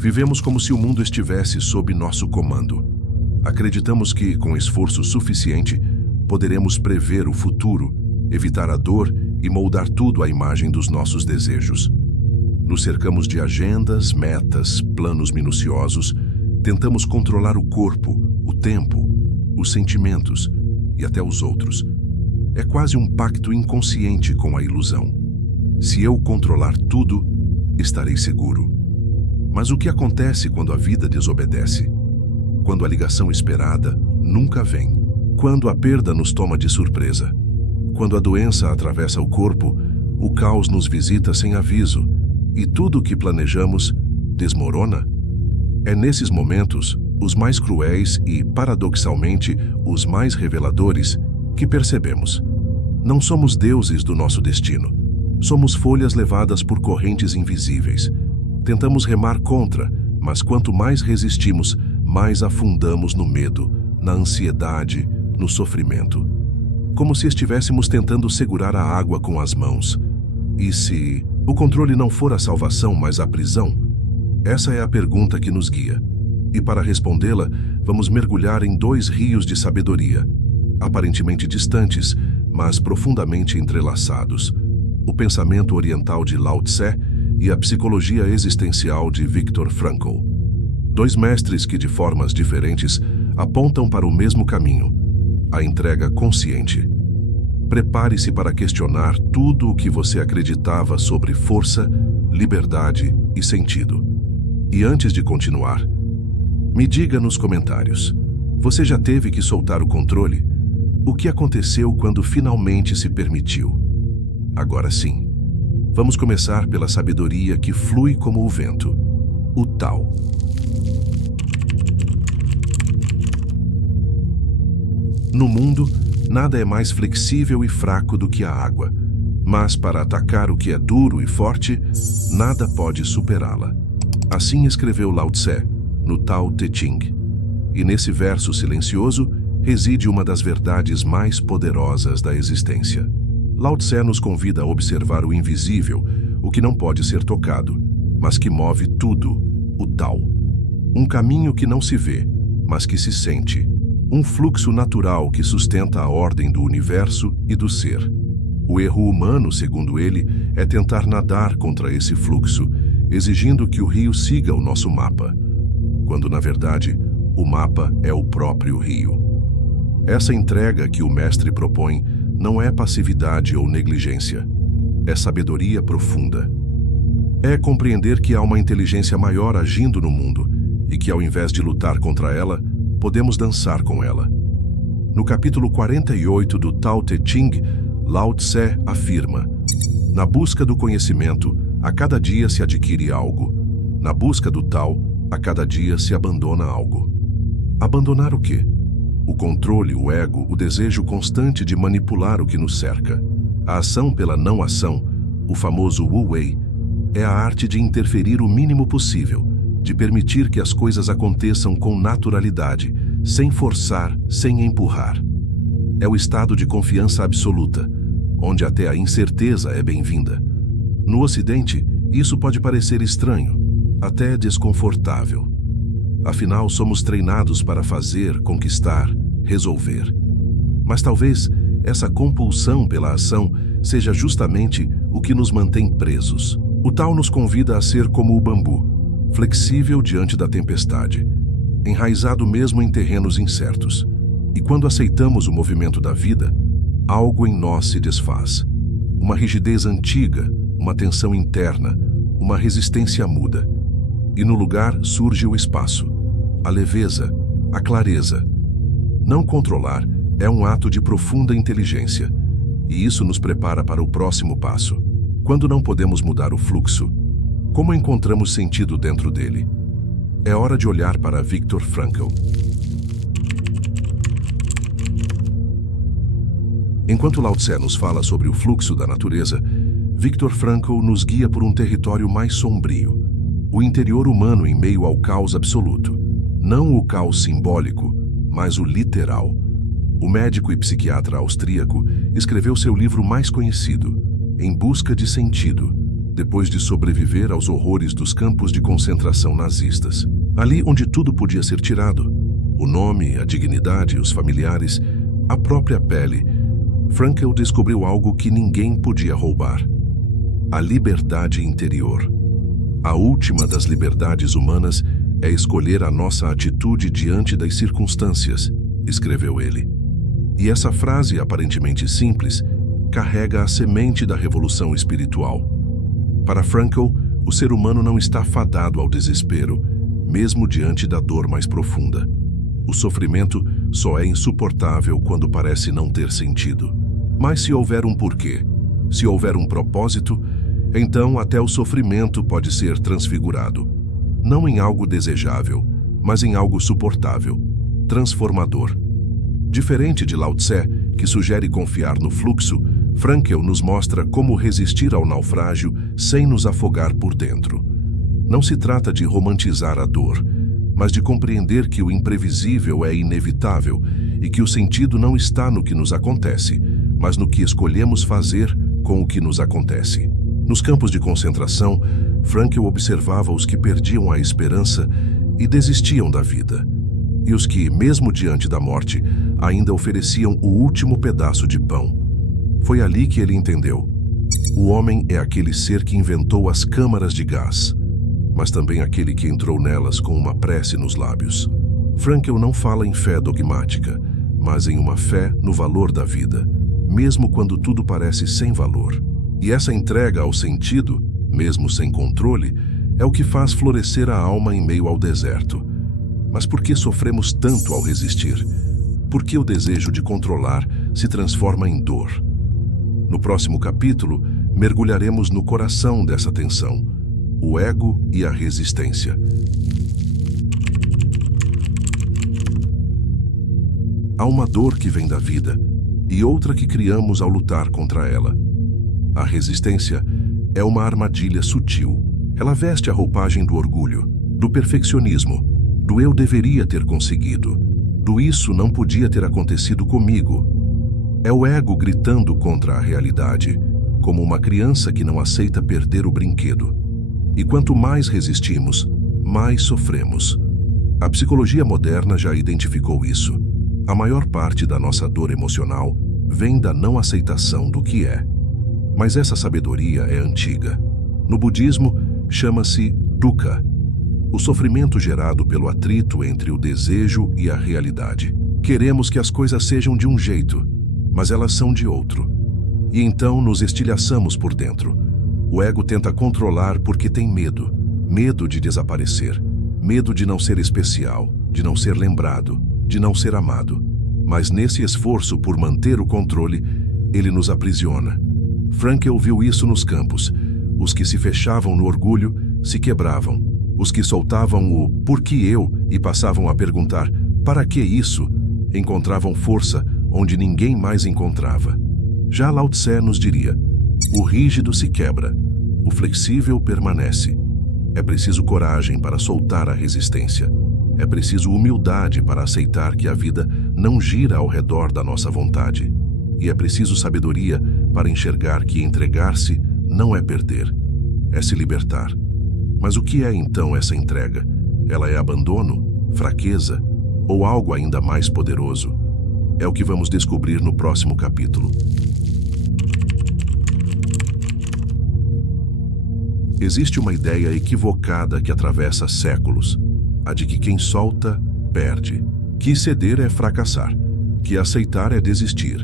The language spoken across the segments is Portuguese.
Vivemos como se o mundo estivesse sob nosso comando. Acreditamos que, com esforço suficiente, poderemos prever o futuro, evitar a dor e moldar tudo à imagem dos nossos desejos. Nos cercamos de agendas, metas, planos minuciosos, tentamos controlar o corpo, o tempo, os sentimentos e até os outros. É quase um pacto inconsciente com a ilusão. Se eu controlar tudo, estarei seguro. Mas o que acontece quando a vida desobedece? Quando a ligação esperada nunca vem? Quando a perda nos toma de surpresa? Quando a doença atravessa o corpo, o caos nos visita sem aviso e tudo o que planejamos desmorona? É nesses momentos, os mais cruéis e, paradoxalmente, os mais reveladores, que percebemos: não somos deuses do nosso destino. Somos folhas levadas por correntes invisíveis. Tentamos remar contra, mas quanto mais resistimos, mais afundamos no medo, na ansiedade, no sofrimento. Como se estivéssemos tentando segurar a água com as mãos. E se o controle não for a salvação, mas a prisão? Essa é a pergunta que nos guia. E para respondê-la, vamos mergulhar em dois rios de sabedoria, aparentemente distantes, mas profundamente entrelaçados: o pensamento oriental de Lao Tse e a psicologia existencial de Viktor Frankl. Dois mestres que, de formas diferentes, apontam para o mesmo caminho: a entrega consciente. Prepare-se para questionar tudo o que você acreditava sobre força, liberdade e sentido. E antes de continuar, me diga nos comentários: você já teve que soltar o controle? O que aconteceu quando finalmente se permitiu? Agora sim, vamos começar pela sabedoria que flui como o vento, o Tao. No mundo, nada é mais flexível e fraco do que a água, mas para atacar o que é duro e forte, nada pode superá-la. Assim escreveu Lao Tse, no Tao Te Ching. E nesse verso silencioso reside uma das verdades mais poderosas da existência. Lao Tse nos convida a observar o invisível, o que não pode ser tocado, mas que move tudo, o Tao. Um caminho que não se vê, mas que se sente. Um fluxo natural que sustenta a ordem do universo e do ser. O erro humano, segundo ele, é tentar nadar contra esse fluxo, exigindo que o rio siga o nosso mapa, quando, na verdade, o mapa é o próprio rio. Essa entrega que o mestre propõe não é passividade ou negligência, é sabedoria profunda. É compreender que há uma inteligência maior agindo no mundo e que, ao invés de lutar contra ela, podemos dançar com ela. No capítulo 48 do Tao Te Ching, Lao Tse afirma: na busca do conhecimento, a cada dia se adquire algo. Na busca do Tao, a cada dia se abandona algo. Abandonar o quê? O controle, o ego, o desejo constante de manipular o que nos cerca. A ação pela não ação, o famoso Wu Wei, é a arte de interferir o mínimo possível, de permitir que as coisas aconteçam com naturalidade, sem forçar, sem empurrar. É o estado de confiança absoluta, onde até a incerteza é bem-vinda. No Ocidente, isso pode parecer estranho, até desconfortável. Afinal, somos treinados para fazer, conquistar, resolver. Mas talvez essa compulsão pela ação seja justamente o que nos mantém presos. O Tao nos convida a ser como o bambu, flexível diante da tempestade, enraizado mesmo em terrenos incertos. E quando aceitamos o movimento da vida, algo em nós se desfaz. Uma rigidez antiga, uma tensão interna, uma resistência muda. E no lugar surge o espaço, a leveza, a clareza. Não controlar é um ato de profunda inteligência, e isso nos prepara para o próximo passo. Quando não podemos mudar o fluxo, como encontramos sentido dentro dele? É hora de olhar para Viktor Frankl. Enquanto Lao Tse nos fala sobre o fluxo da natureza, Viktor Frankl nos guia por um território mais sombrio, o interior humano em meio ao caos absoluto. Não o caos simbólico, mas o literal. O médico e psiquiatra austríaco escreveu seu livro mais conhecido, Em Busca de Sentido, depois de sobreviver aos horrores dos campos de concentração nazistas. Ali onde tudo podia ser tirado: o nome, a dignidade, os familiares, a própria pele. Frankl descobriu algo que ninguém podia roubar: a liberdade interior. A última das liberdades humanas é escolher a nossa atitude diante das circunstâncias, escreveu ele. E essa frase, aparentemente simples, carrega a semente da revolução espiritual. Para Frankl, o ser humano não está fadado ao desespero, mesmo diante da dor mais profunda. O sofrimento só é insuportável quando parece não ter sentido. Mas se houver um porquê, se houver um propósito, então até o sofrimento pode ser transfigurado. Não em algo desejável, mas em algo suportável, transformador. Diferente de Lao Tse, que sugere confiar no fluxo, Frankl nos mostra como resistir ao naufrágio sem nos afogar por dentro. Não se trata de romantizar a dor, mas de compreender que o imprevisível é inevitável e que o sentido não está no que nos acontece, mas no que escolhemos fazer com o que nos acontece. Nos campos de concentração, Frankl observava os que perdiam a esperança e desistiam da vida, e os que, mesmo diante da morte, ainda ofereciam o último pedaço de pão. Foi ali que ele entendeu: o homem é aquele ser que inventou as câmaras de gás, mas também aquele que entrou nelas com uma prece nos lábios. Frankl não fala em fé dogmática, mas em uma fé no valor da vida, mesmo quando tudo parece sem valor. E essa entrega ao sentido, mesmo sem controle, é o que faz florescer a alma em meio ao deserto. Mas por que sofremos tanto ao resistir? Por que o desejo de controlar se transforma em dor? No próximo capítulo, mergulharemos no coração dessa tensão: o ego e a resistência. Há uma dor que vem da vida e outra que criamos ao lutar contra ela. A resistência é uma armadilha sutil. Ela veste a roupagem do orgulho, do perfeccionismo, do eu deveria ter conseguido, do isso não podia ter acontecido comigo. É o ego gritando contra a realidade, como uma criança que não aceita perder o brinquedo. E quanto mais resistimos, mais sofremos. A psicologia moderna já identificou isso. A maior parte da nossa dor emocional vem da não aceitação do que é. Mas essa sabedoria é antiga. No budismo, chama-se dukkha, o sofrimento gerado pelo atrito entre o desejo e a realidade. Queremos que as coisas sejam de um jeito, mas elas são de outro. E então nos estilhaçamos por dentro. O ego tenta controlar porque tem medo. Medo de desaparecer. Medo de não ser especial, de não ser lembrado, de não ser amado. Mas nesse esforço por manter o controle, ele nos aprisiona. Frankl viu isso nos campos. Os que se fechavam no orgulho se quebravam. Os que soltavam o "por que eu" e passavam a perguntar "para que isso?" encontravam força onde ninguém mais encontrava. Já Lao Tse nos diria: o rígido se quebra, o flexível permanece. É preciso coragem para soltar a resistência. É preciso humildade para aceitar que a vida não gira ao redor da nossa vontade. E é preciso sabedoria para enxergar que entregar-se não é perder, é se libertar. Mas o que é então essa entrega? Ela é abandono, fraqueza ou algo ainda mais poderoso? É o que vamos descobrir no próximo capítulo. Existe uma ideia equivocada que atravessa séculos, a de que quem solta, perde, que ceder é fracassar, que aceitar é desistir.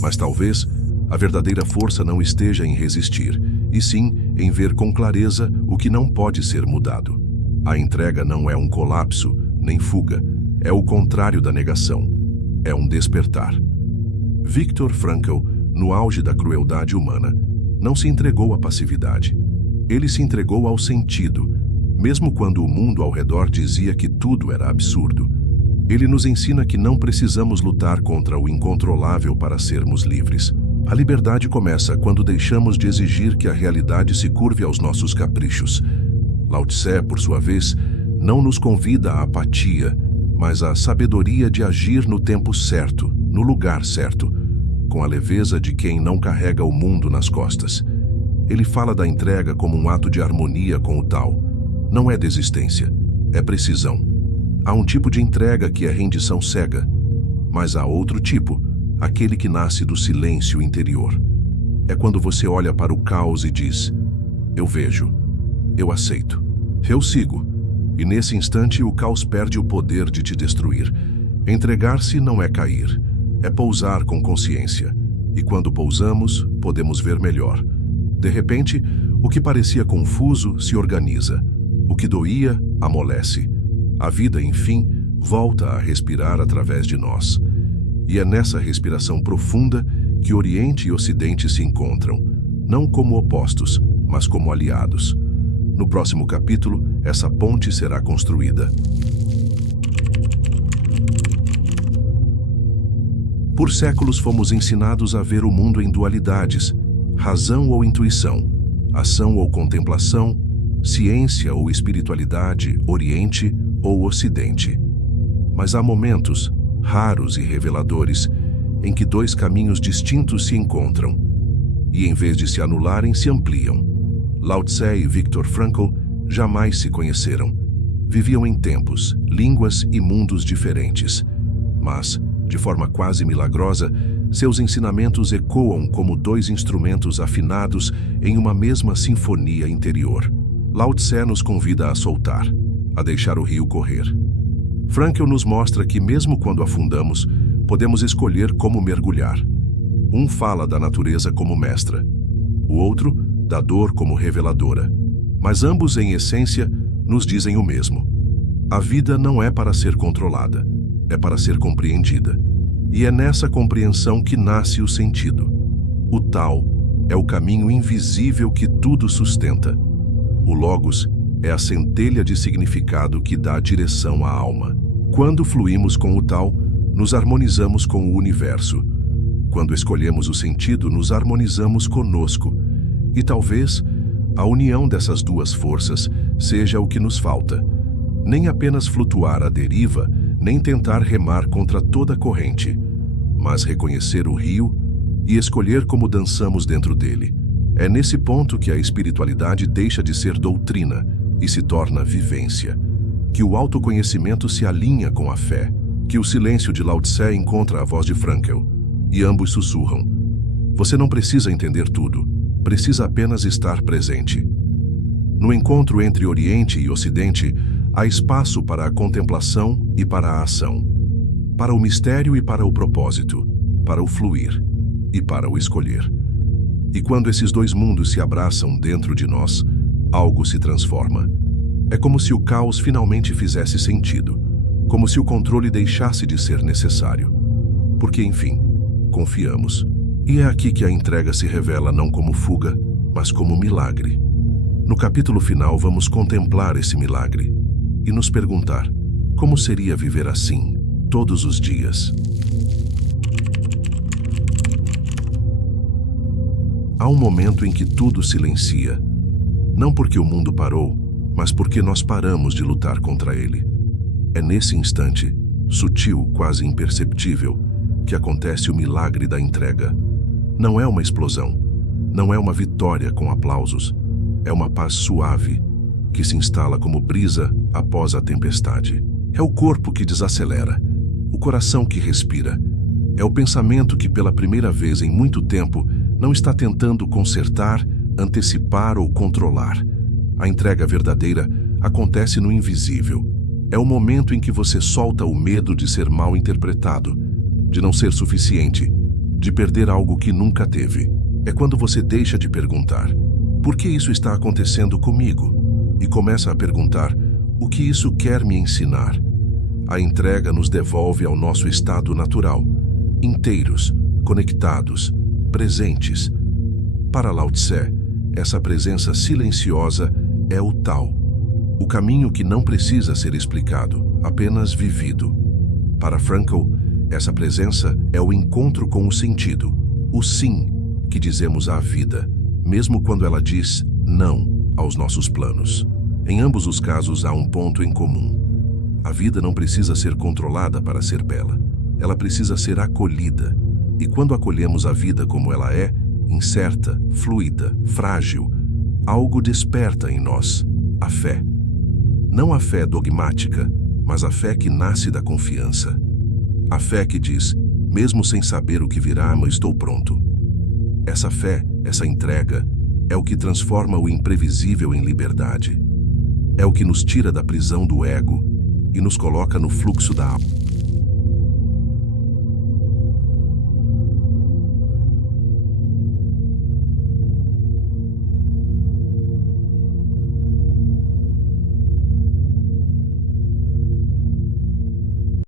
Mas talvez a verdadeira força não esteja em resistir, e sim em ver com clareza o que não pode ser mudado. A entrega não é um colapso, nem fuga, é o contrário da negação, é um despertar. Viktor Frankl, no auge da crueldade humana, não se entregou à passividade. Ele se entregou ao sentido, mesmo quando o mundo ao redor dizia que tudo era absurdo. Ele nos ensina que não precisamos lutar contra o incontrolável para sermos livres. A liberdade começa quando deixamos de exigir que a realidade se curve aos nossos caprichos. Lao Tse, por sua vez, não nos convida à apatia, mas à sabedoria de agir no tempo certo, no lugar certo, com a leveza de quem não carrega o mundo nas costas. Ele fala da entrega como um ato de harmonia com o Tao. Não é desistência, é precisão. Há um tipo de entrega que é rendição cega, mas há outro tipo, aquele que nasce do silêncio interior. É quando você olha para o caos e diz: eu vejo, eu aceito, eu sigo. E nesse instante o caos perde o poder de te destruir. Entregar-se não é cair, é pousar com consciência. E quando pousamos, podemos ver melhor. De repente, o que parecia confuso se organiza. O que doía, amolece. A vida, enfim, volta a respirar através de nós. E é nessa respiração profunda que Oriente e Ocidente se encontram, não como opostos, mas como aliados. No próximo capítulo, essa ponte será construída. Por séculos fomos ensinados a ver o mundo em dualidades, razão ou intuição, ação ou contemplação, ciência ou espiritualidade, Oriente ou Ocidente. Mas há momentos, raros e reveladores, em que dois caminhos distintos se encontram, e em vez de se anularem, se ampliam. Lao Tse e Viktor Frankl jamais se conheceram. Viviam em tempos, línguas e mundos diferentes. Mas, de forma quase milagrosa, seus ensinamentos ecoam como dois instrumentos afinados em uma mesma sinfonia interior. Lao Tse nos convida a soltar, a deixar o rio correr. Frankl nos mostra que mesmo quando afundamos, podemos escolher como mergulhar. Um fala da natureza como mestra, o outro da dor como reveladora. Mas ambos, em essência, nos dizem o mesmo. A vida não é para ser controlada, é para ser compreendida. E é nessa compreensão que nasce o sentido. O Tao é o caminho invisível que tudo sustenta. O Logos é a centelha de significado que dá direção à alma. Quando fluímos com o Tao, nos harmonizamos com o universo. Quando escolhemos o sentido, nos harmonizamos conosco. E talvez a união dessas duas forças seja o que nos falta. Nem apenas flutuar à deriva, nem tentar remar contra toda a corrente, mas reconhecer o rio e escolher como dançamos dentro dele. É nesse ponto que a espiritualidade deixa de ser doutrina e se torna vivência, que o autoconhecimento se alinha com a fé, que o silêncio de Lao Tse encontra a voz de Frankl, e ambos sussurram: você não precisa entender tudo, precisa apenas estar presente. No encontro entre Oriente e Ocidente, há espaço para a contemplação e para a ação, para o mistério e para o propósito, para o fluir e para o escolher. E quando esses dois mundos se abraçam dentro de nós, algo se transforma. É como se o caos finalmente fizesse sentido, como se o controle deixasse de ser necessário. Porque, enfim, confiamos. E é aqui que a entrega se revela não como fuga, mas como milagre. No capítulo final, vamos contemplar esse milagre e nos perguntar: como seria viver assim, todos os dias? Há um momento em que tudo silencia, não porque o mundo parou, mas porque nós paramos de lutar contra ele. É nesse instante, sutil, quase imperceptível, que acontece o milagre da entrega. Não é uma explosão, não é uma vitória com aplausos, é uma paz suave, que se instala como brisa após a tempestade. É o corpo que desacelera, o coração que respira. É o pensamento que, pela primeira vez em muito tempo, não está tentando consertar, antecipar ou controlar. A entrega verdadeira acontece no invisível. É o momento em que você solta o medo de ser mal interpretado, de não ser suficiente, de perder algo que nunca teve. É quando você deixa de perguntar: por que isso está acontecendo comigo? E começa a perguntar: o que isso quer me ensinar? A entrega nos devolve ao nosso estado natural, inteiros, conectados, presentes. Para Lao Tse, essa presença silenciosa é o Tao, o caminho que não precisa ser explicado, apenas vivido. Para Frankl, essa presença é o encontro com o sentido, o sim que dizemos à vida, mesmo quando ela diz não aos nossos planos. Em ambos os casos há um ponto em comum. A vida não precisa ser controlada para ser bela. Ela precisa ser acolhida. E quando acolhemos a vida como ela é, incerta, fluida, frágil, algo desperta em nós: a fé. Não a fé dogmática, mas a fé que nasce da confiança. A fé que diz: mesmo sem saber o que virá, eu estou pronto. Essa fé, essa entrega, é o que transforma o imprevisível em liberdade. É o que nos tira da prisão do ego e nos coloca no fluxo da alma.